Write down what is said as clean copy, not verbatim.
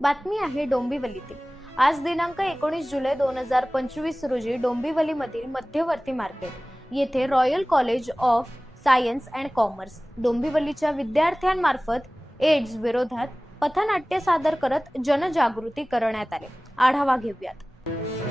बातमी आहे डोंबिवलीतील। आज दिनांक 19 जुलै 2025 रोजी डोंबिवलीमधील मध्यवर्ती मार्केट येथे royal college of science and commerce डोंबिवलीच्या विद्यार्थ्यांमार्फत AIDS विरोधात पथनाट्य सादर करत जनजागृती करण्यात आले। आढावा घेऊयात।